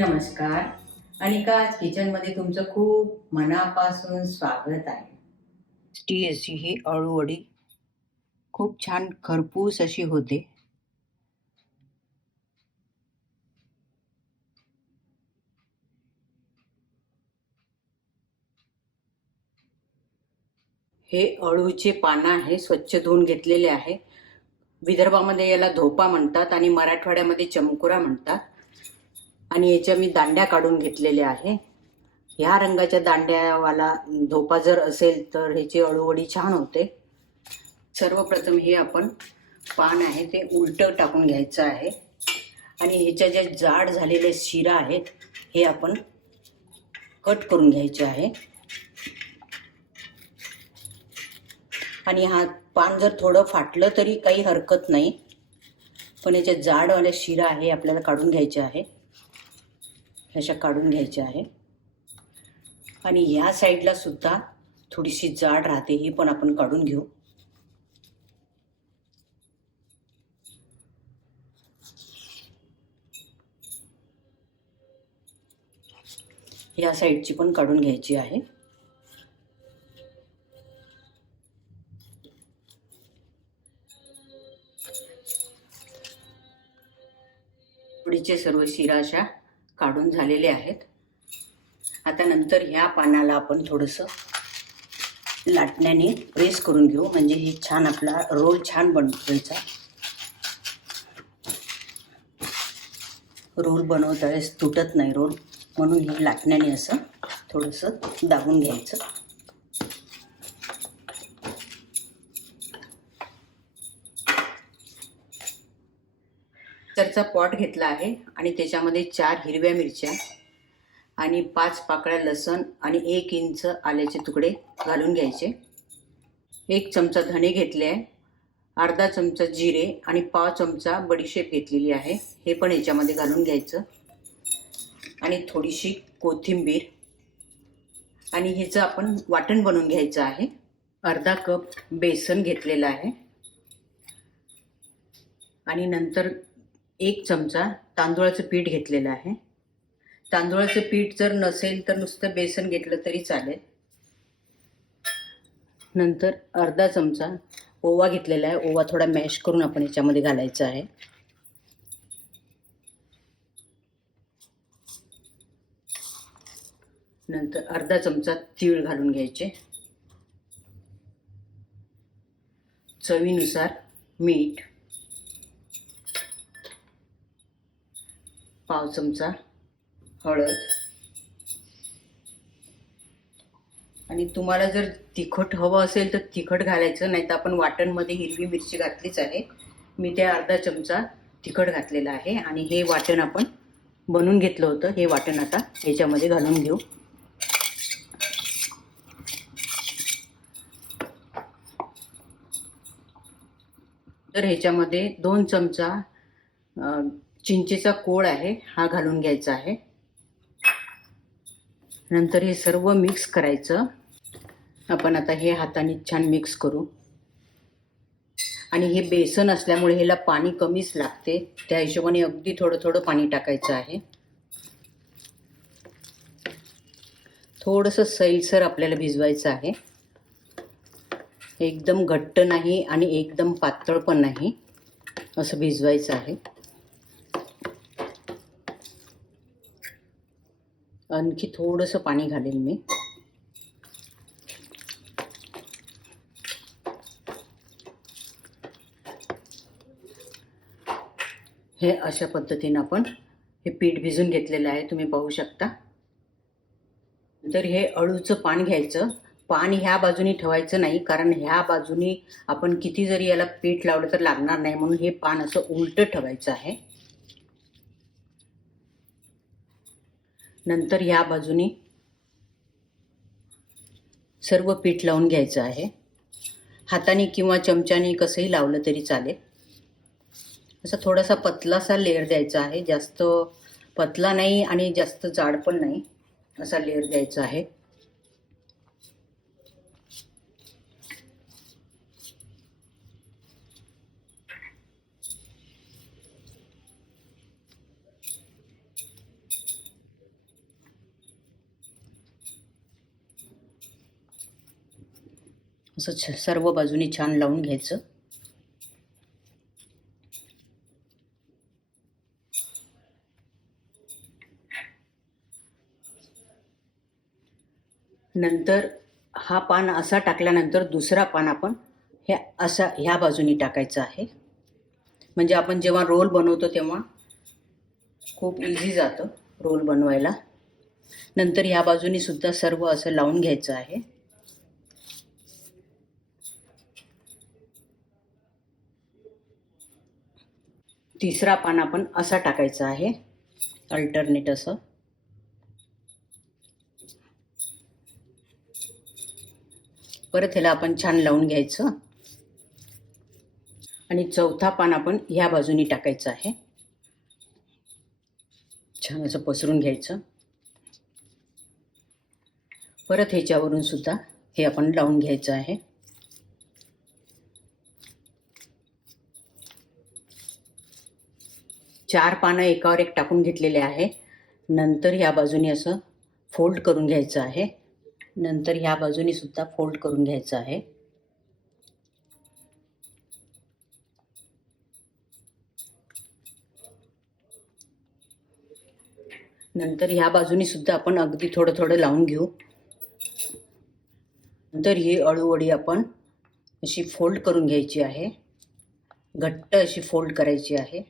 नमस्कार. अनिकाज किचनमध्ये तुमचं खूप मनापासून स्वागत आहे. ती अशी ही अळूवडी खूप छान खरपूस अशी होते. हे अळूचे पानं आहे, स्वच्छ धुवून घेतलेले आहे. विदर्भामध्ये याला धोपा म्हणतात आणि मराठवाड्यामध्ये चमकुरा म्हणतात. आणि याच्या मी दांड्या काढून घेतलेल्या आहे. ह्या रंगाच्या दांड्यावाला धोपा जर असेल तर ह्याची अळूवडी छान होते. सर्वप्रथम हे आपण पान आहे ते उलटं टाकून घ्यायचं आहे आणि ह्याच्या ज्या जाड झालेले शिरा आहेत हे आपण कट करून घ्यायचे आहे. आणि हा पान जर थोडं फाटलं तरी काही हरकत नाही, पण याच्या जाडवाल्या शिरा आहे आपल्याला काढून घ्यायच्या आहे. अशा काढून घ्यायच्या आहे. आणि ह्या साईडला सुद्धा थोडीशी जाड राहते, ही पण आपण काढून घेऊ. या साईडची पण काढून घ्यायची आहे. पुढीचे सर्व शिरा अशा काढून झालेले आहेत. आता नंतर ह्या पानाला आपण थोडंसं लाटण्याने प्रेस करून घेऊ, म्हणजे हे छान आपला रोल छान बनवायचा. रोल बनवता वेळेस तुटत नाही रोल, म्हणून हे लाटण्याने असं थोडंसं दाबून घ्यायचं. मिक्सरचा पॉट घेतला आहे आणि त्याच्यामध्ये 4 हिरव्या मिरच्या आणि 5 पाकळ्या लसण आणि 1 इंच आल्याचे तुकडे घालून घ्यायचे. 1 चमचा धणे घेतले आहे, अर्धा चमचा जिरे आणि पाव चमचा बडीशेप घेतलेली आहे, हे पण याच्यामध्ये घालून घ्यायचं. आणि थोडीशी कोथिंबीर आणि ह्याचं आपण वाटण बनवून घ्यायचं आहे. अर्धा कप बेसन घेतलेलं आहे आणि नंतर 1 चमचा तांदूळाचं पीठ घेतलेलं आहे. तांदूळाचं पीठ जर नसेल तर नुसतं बेसन घेतलं तरी चालेल. नंतर अर्धा चमचा ओवा घेतलेला आहे. ओवा थोडा मॅश करून आपण याच्यामध्ये घालायचा आहे. नंतर अर्धा चमचा तीळ घालून घ्यायचे. चवीनुसार मीठ, पाव चमचा हळद आणि तुम्हाला जर तिखट हवं असेल तर तिखट घालायचं, नाही तर आपण वाटणमध्ये हिरवी मिरची घातलीच आहे. मी त्या अर्धा चमचा तिखट घातलेला आहे. आणि हे वाटण आपण बनवून घेतलं होतं, हे वाटण आता ह्याच्यामध्ये घालून घेऊ. तर ह्याच्यामध्ये 2 चमचा चिंचेचा कोळ आहे, हा घालून घ्यायचा आहे. नंतर हे सर्व मिक्स करायचं. आपण आता हे हाताने छान मिक्स करू. आणि हे बेसन असल्यामुळे ह्याला पाणी कमीच लागते, त्या हिशोबाने अगदी थोडं थोडं पाणी टाकायचं आहे. थोडंसं सैलसर आपल्याला भिजवायचं आहे. एकदम घट्ट नाही आणि एकदम पातळ पण नाही, असं भिजवायचं आहे. आणखी थोडंसं पाणी घालेल मी. हे अशा पद्धतीने आपण हे पीठ भिजून घेतलेलं आहे, तुम्ही पाहू शकता. तर हे अळूचं पान घ्यायचं. पान ह्या बाजूनी ठेवायचं नाही, कारण ह्या बाजूनी आपण किती जरी याला पीठ लावलं तर लागणार नाही, म्हणून हे पान असं उलटं ठेवायचं आहे. नंतर ह्या बाजूनी सर्व पीठ लावून घ्यायचं आहे. हाताने किंवा चमच्याने कसंही लावलं तरी चालेल. असा थोडासा पतलासा लेअर द्यायचा आहे, जास्त पतला नाही आणि जास्त जाड पण नाही, असा लेअर द्यायचा आहे. असं सर्व बाजूनी छान लावून घ्यायचं. नंतर हा पान असा टाकल्यानंतर दुसरा पान आपण हे असा ह्या बाजूनी टाकायचं आहे. म्हणजे आपण जेव्हा रोल बनवतो तेव्हा खूप इझी जातं रोल बनवायला. नंतर ह्या बाजूनी सुद्धा सर्व असं लावून घ्यायचं आहे. तिसरा पान आपण असा टाकायचा आहे, अल्टरनेट असं. परत ह्याला आपण छान लावून घ्यायचं. आणि चौथा पान आपण ह्या बाजूनी टाकायचं आहे. छान असं पसरून घ्यायचं. परत ह्याच्यावरून सुद्धा हे आपण लावून घ्यायचं आहे. चार पानं एकावर एक टाकून घेतलेले आहे. नंतर ह्या बाजूनी असं फोल्ड करून घ्यायचं आहे. नंतर ह्या बाजूनी सुद्धा फोल्ड करून घ्यायचं आहे. नंतर ह्या बाजूनी सुद्धा आपण अगदी थोडं थोडं लावून घेऊ. नंतर ही अळूवडी आपण अशी फोल्ड करून घ्यायची आहे. घट्ट अशी फोल्ड करायची आहे.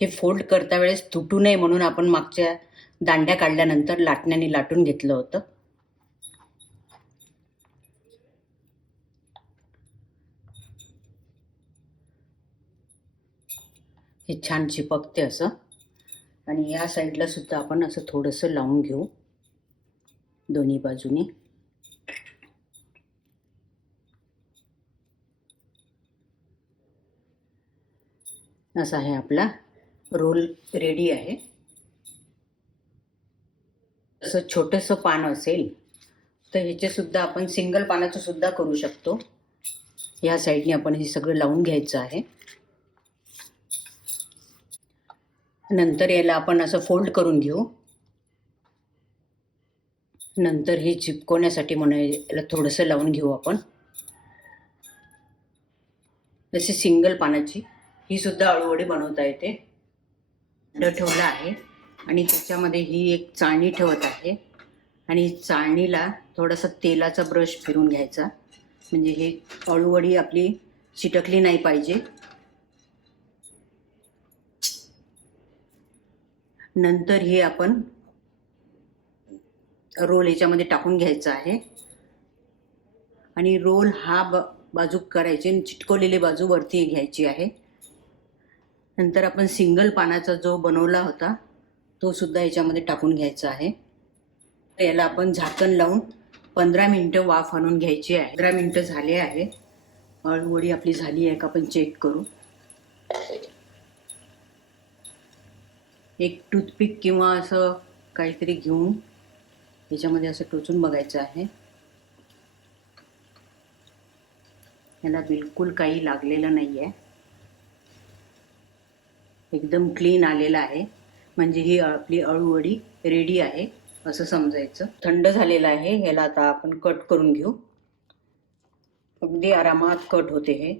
हे फोल्ड करता वेळेस तुटू नये म्हणून आपण मागच्या दांड्या काढल्यानंतर लाटण्याने लाटून घेतलं होतं. हे छान चिपकते असं. आणि या साईडला सुद्धा आपण असं थोडंसं लावून घेऊ दोन्ही बाजूनी. असा आहे आपला रोल रेडी आहे. असं छोटंसं पान असेल तर ह्याचे सुद्धा आपण सिंगल पानाचं सुद्धा करू शकतो. या साईडने आपण हे सगळं लावून घ्यायचं आहे. नंतर याला आपण असं फोल्ड करून घेऊ. नंतर हे चिपकवण्यासाठी म्हणून याला थोडंसं लावून घेऊ आपण. जसे सिंगल पानाची ही सुद्धा अळूवडी बनवता येते. ठेवलं आहे आणि त्याच्यामध्ये ही एक चाळणी ठेवत आहे. आणि चाळणीला थोडासा तेलाचा ब्रश फिरून घ्यायचा, म्हणजे हे अळूवडी आपली चिटकली नाही पाहिजे. नंतर हे आपण रोल याच्यामध्ये टाकून घ्यायचा आहे. आणि रोल हा बाजू करायची आणि चिटकवलेली बाजू वरती घ्यायची आहे. नंतर आपण सिंगल पानाचा जो बनवला होता तो सुद्धा याच्यामध्ये टाकून घ्यायचा आहे. याला आपण झाकण लावून 15 मिनिटं वाफ आणून घ्यायची आहे. 15 मिनिटं झाले आहे. अळूवडी आपली झाली आहे का आपण चेक करू. एक टूथपिक किंवा असं काहीतरी घेऊन याच्यामध्ये असं टोचून बघायचं आहे. याला बिलकुल काही लागलेलं नाही आहे. एकदम क्लीन आलेला आहे. म्हणजे ही आपली अळूवडी रेडी आहे असं समजायचं. थंड झालेलं आहे. ह्याला आता आपण कट करून घेऊ. अगदी आरामात कट होते हे.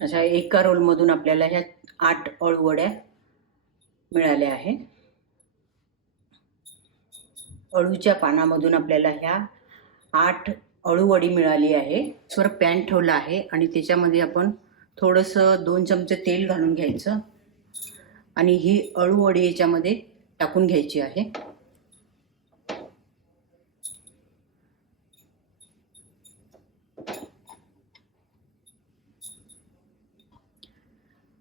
अशा एका रोलमधून आपल्याला ह्या 8 अळूवड्या मिळाल्या आहेत. अळूच्या पानामधून आपल्याला ह्या 8 अळूवडी मिळाली आहे. स्वर पॅन ठेवला आहे आणि त्याच्यामध्ये आपण थोडंसं 2 चमचे तेल घालून घ्यायचं आणि ही अळूवडी याच्यामध्ये टाकून घ्यायची आहे.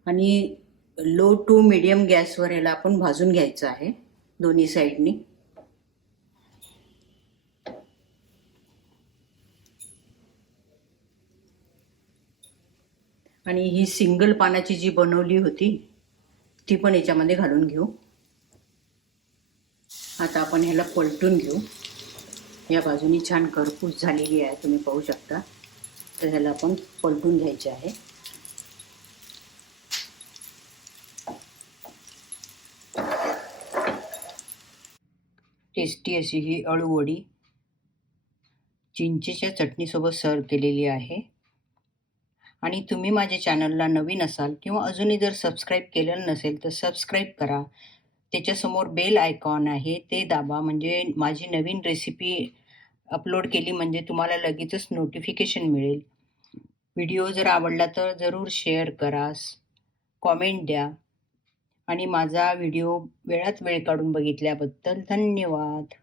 आणि लो टू मीडियम गॅसवर याला आपण भाजून घ्यायचं आहे दोन्ही साईडनी. आणि ही सिंगल पानाची जी बनवली होती ती पण याच्यामध्ये घालून घेऊ. आता आपण ह्याला पलटून घेऊ. या बाजूनी छान करपूस झालेली आहे, तुम्ही पाहू शकता. तर ह्याला आपण पलटून घ्यायचे आहे. टेस्टी अशी ही अळूवडी चिंचेच्या चटणीसोबत सर्व केलेली आहे. आणि तुम्ही माझ्या चॅनलला नवीन असाल किंवा अजूनही जर सबस्क्राईब केलेलं नसेल तर सबस्क्राईब करा. त्याच्यासमोर बेल आयकॉन आहे ते दाबा, म्हणजे माझी नवीन रेसिपी अपलोड केली म्हणजे तुम्हाला लगेचच नोटिफिकेशन मिळेल. व्हिडिओ जर आवडला तर जरूर शेअर करा, कॉमेंट द्या. आणि माझा व्हिडिओ वेळात वेळ काढून बघितल्याबद्दल धन्यवाद.